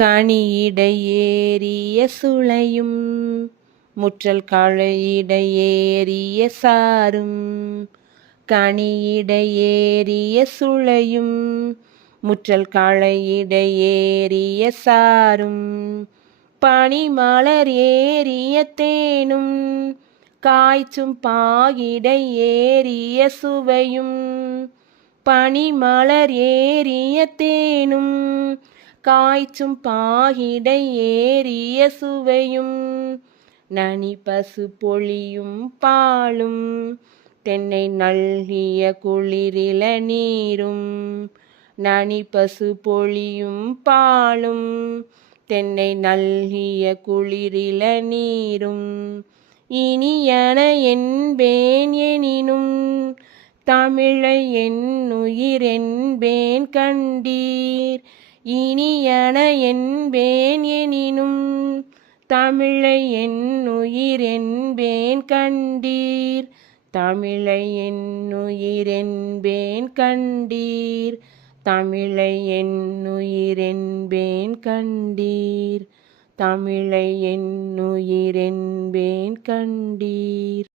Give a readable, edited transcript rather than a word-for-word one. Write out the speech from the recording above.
கனியிடை ஏறிய சுளையும் முற்றல் களையிடை ஏறிய சாரும். கனியிடை ஏறிய சுளையும் முற்றல் களையிடை ஏறிய சாரும். பனிமலர் ஏறிய தேனும் காய்ச்சும் பாகிடை ஏறிய சுவையும். பனிமலர் ஏறிய தேனும் காய்ச்சும் பாகிடை ஏறிய சுவையும். நனி பசு பொழியும் பாலும் தென்னை நல்கிய குளிரில நீரும். நனி பசு பொழியும் பாலும் தென்னை நல்கிய குளிரில நீரும். இனியன என்பேன் எனினும் தமிழை என்னுயிர் என்பேன் கண்டீர். இனியன என்பேன் எனினும் தமிழை என்னுயிர் என்பேன் கண்டீர். தமிழை என்னுயிர் என்பேன் கண்டீர். தமிழை என்னுயிர் என்பேன் கண்டீர். தமிழை என்னுயிர் என்பேன் கண்டீர்.